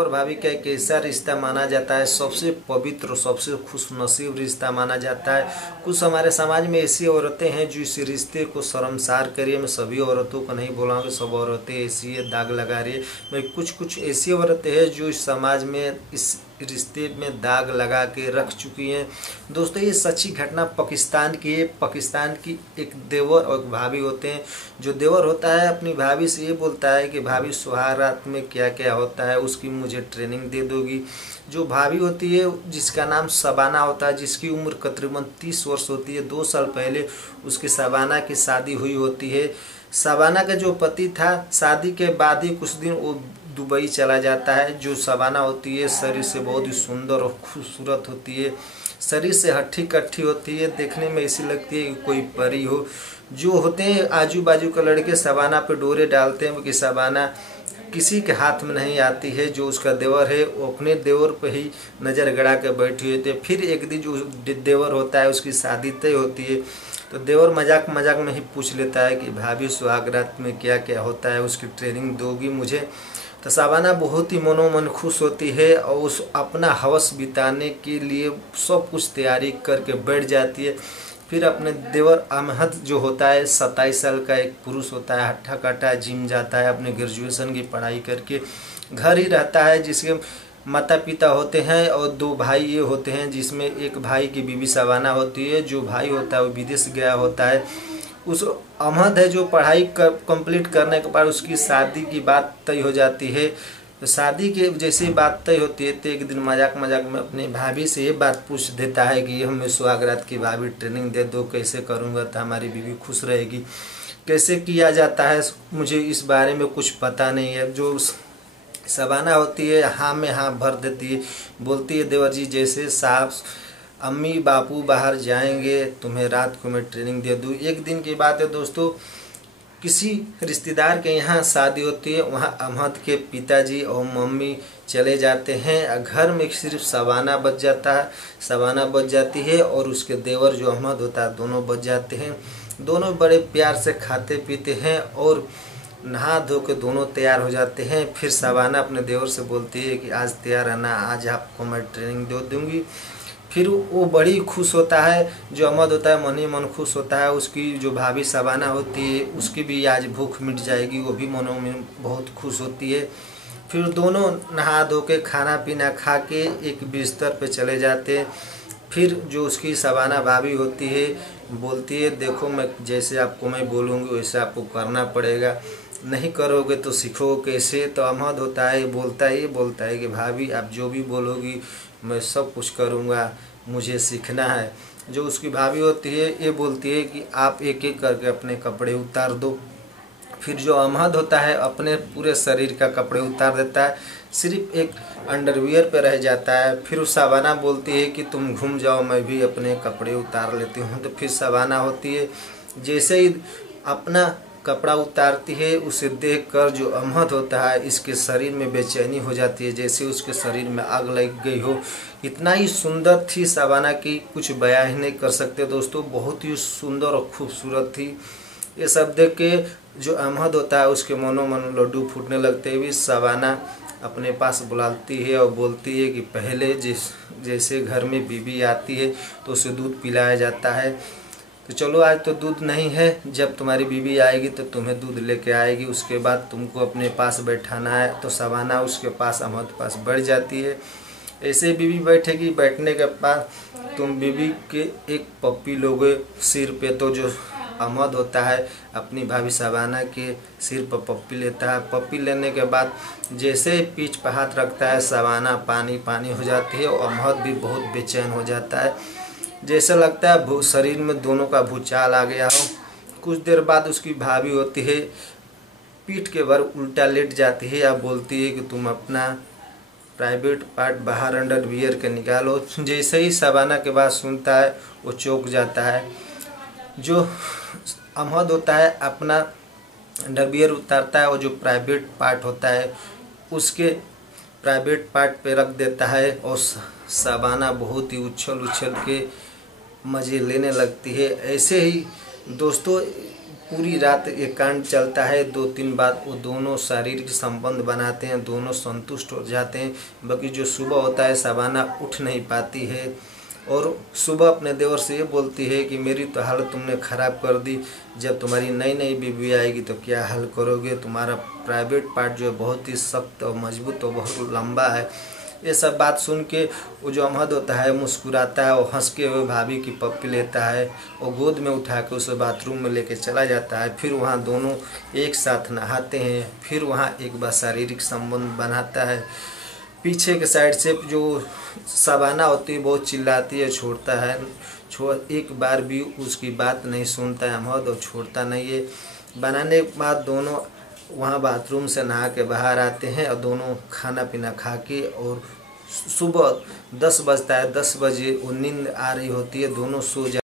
देवर भाभी का एक ऐसा रिश्ता माना जाता है, सबसे पवित्र, सबसे खुशनसीब रिश्ता माना जाता है। कुछ हमारे समाज में ऐसी औरतें हैं जो इस रिश्ते को शर्मसार करिए, मैं सभी औरतों को नहीं बोलाऊंगा, सब औरतें ऐसी है दाग लगा रही है। मैं कुछ ऐसी औरतें हैं जो इस समाज में इस रिश्ते में दाग लगा के रख चुकी हैं। दोस्तों ये सच्ची घटना पाकिस्तान की है। पाकिस्तान की एक देवर और एक भाभी होते हैं। जो देवर होता है अपनी भाभी से ये बोलता है कि भाभी सुहाग रात में क्या क्या होता है उसकी मुझे ट्रेनिंग दे दोगी। जो भाभी होती है जिसका नाम शबाना होता है, जिसकी उम्र तकरीबन 30 वर्ष होती है, 2 साल पहले उसकी शबाना की शादी हुई होती है। शबाना का जो पति था शादी के बाद ही कुछ दिन वो दुबई चला जाता है। जो शबाना होती है शरीर से बहुत ही सुंदर और खूबसूरत होती है, शरीर से हट्टी कट्ठी होती है, देखने में ऐसी लगती है कि कोई परी हो। जो होते हैं आजू बाजू के लड़के शबाना पे डोरे डालते हैं कि शबाना किसी के हाथ में नहीं आती है। जो उसका देवर है वो अपने देवर पे ही नज़र गड़ा के बैठी होती है। फिर एक दिन जो देवर होता है उसकी शादी तय होती है, तो देवर मजाक मजाक में ही पूछ लेता है कि भाभी सुहाग रात में क्या क्या होता है उसकी ट्रेनिंग दोगी मुझे। तो शबाना बहुत ही मनोमन खुश होती है और उस अपना हवस बिताने के लिए सब कुछ तैयारी करके बैठ जाती है। फिर अपने देवर अहमद जो होता है 27 साल का एक पुरुष होता है, हट्ठा कट्टा जिम जाता है, अपने ग्रेजुएशन की पढ़ाई करके घर ही रहता है, जिसके माता पिता होते हैं और 2 भाई ये होते हैं, जिसमें एक भाई की बीवी शबाना होती है। जो भाई होता है वो विदेश गया होता है। उस अहमद है जो पढ़ाई कंप्लीट करने के बाद उसकी शादी की बात तय हो जाती है। तो शादी के जैसे बात तय होती है तो एक दिन मजाक मजाक में अपनी भाभी से ये बात पूछ देता है कि हमें सुहाग रात की भाभी ट्रेनिंग दे दो, कैसे करूँगा तो हमारी बीवी खुश रहेगी, कैसे किया जाता है मुझे इस बारे में कुछ पता नहीं है। जो शबाना होती है हाँ में हाँ भर देती है, बोलती है देवर जी जैसे साहब अम्मी बापू बाहर जाएंगे तुम्हें रात को मैं ट्रेनिंग दे दूँ। एक दिन की बात है दोस्तों, किसी रिश्तेदार के यहाँ शादी होती है, वहाँ अहमद के पिताजी और मम्मी चले जाते हैं। घर में सिर्फ शबाना बच जाता है, शबाना बच जाती है और उसके देवर जो अहमद होता है दोनों बच जाते हैं। दोनों बड़े प्यार से खाते पीते हैं और नहा धो के दोनों तैयार हो जाते हैं। फिर शबाना अपने देवर से बोलती है कि आज तैयार रहना, आज आपको मैं ट्रेनिंग दे दूँगी। फिर वो बड़ी खुश होता है, जो अहमद होता है मन ही मन खुश होता है। उसकी जो भाभी शबाना होती है उसकी भी आज भूख मिट जाएगी, वो भी मनों में बहुत खुश होती है। फिर दोनों नहा धो के खाना पीना खा के एक बिस्तर पे चले जाते हैं। फिर जो उसकी शबाना भाभी होती है बोलती है देखो मैं जैसे आपको मैं बोलूँगी वैसे आपको करना पड़ेगा, नहीं करोगे तो सीखोगे कैसे। तो अहमद होता है बोलता है कि भाभी आप जो भी बोलोगी मैं सब कुछ करूँगा, मुझे सीखना है। जो उसकी भाभी होती है ये बोलती है कि आप एक एक करके अपने कपड़े उतार दो। फिर जो अहमद होता है अपने पूरे शरीर का कपड़े उतार देता है, सिर्फ एक अंडरवियर पे रह जाता है। फिर शबाना बोलती है कि तुम घूम जाओ मैं भी अपने कपड़े उतार लेती हूँ। तो फिर शबाना होती है जैसे ही अपना कपड़ा उतारती है उसे देखकर जो अहमद होता है इसके शरीर में बेचैनी हो जाती है, जैसे उसके शरीर में आग लग गई हो। इतना ही सुंदर थी शबाना की कुछ बयां ही नहीं कर सकते दोस्तों, बहुत ही सुंदर और खूबसूरत थी। ये सब देख के जो अहमद होता है उसके मनो मन लड्डू फूटने लगते हुए शबाना अपने पास बुलाती है और बोलती है कि पहले जैसे घर में बीवी आती है तो उसे दूध पिलाया जाता है, तो चलो आज तो दूध नहीं है, जब तुम्हारी बीवी आएगी तो तुम्हें दूध लेके आएगी, उसके बाद तुमको अपने पास बैठाना है। तो शबाना उसके पास अहमद पास बैठ जाती है। ऐसे बीवी बैठेगी, बैठने के बाद तुम बीवी के एक पप्पी लोगे सिर पे। तो जो अहमद होता है अपनी भाभी शबाना के सिर पर पप्पी लेता है। पप्पी लेने के बाद जैसे ही पीठ पर हाथ रखता है शबाना पानी पानी हो जाती है और अहमद भी बहुत बेचैन हो जाता है, जैसा लगता है शरीर में दोनों का भूचाल आ गया हो। कुछ देर बाद उसकी भाभी होती है पीठ के भर उल्टा लेट जाती है या बोलती है कि तुम अपना प्राइवेट पार्ट बाहर अंडरवियर के निकालो। जैसे ही शबाना के बात सुनता है वो चौंक जाता है। जो अहमद होता है अपना अंडरवियर उतारता है और जो प्राइवेट पार्ट होता है उसके प्राइवेट पार्ट पे रख देता है और शबाना बहुत ही उछल उछल के मज़े लेने लगती है। ऐसे ही दोस्तों पूरी रात ये कांड चलता है। 2-3 बार वो दोनों शारीरिक संबंध बनाते हैं, दोनों संतुष्ट हो जाते हैं। बाकी जो सुबह होता है शबाना उठ नहीं पाती है और सुबह अपने देवर से ये बोलती है कि मेरी तो हालत तुमने ख़राब कर दी, जब तुम्हारी नई नई बीवी आएगी तो क्या हल करोगे, तुम्हारा प्राइवेट पार्ट जो है बहुत ही सख्त और मजबूत और बहुत लंबा है। ये सब बात सुन के वो जो अहमद होता है मुस्कुराता है और हंस के हुए भाभी की पप्पी लेता है और गोद में उठा के उसे बाथरूम में लेके चला जाता है। फिर वहाँ दोनों एक साथ नहाते हैं, फिर वहाँ एक बार शारीरिक संबंध बनाता है। पीछे के साइड से जो शबाना होती है बहुत चिल्लाती है, छोड़ता है, एक बार भी उसकी बात नहीं सुनता है अहमद और छोड़ता नहीं है। बनाने के बाद दोनों वहाँ बाथरूम से नहा के बाहर आते हैं और दोनों खाना पीना खा के, और सुबह 10 बजता है, 10 बजे वो नींद आ रही होती है, दोनों सो जा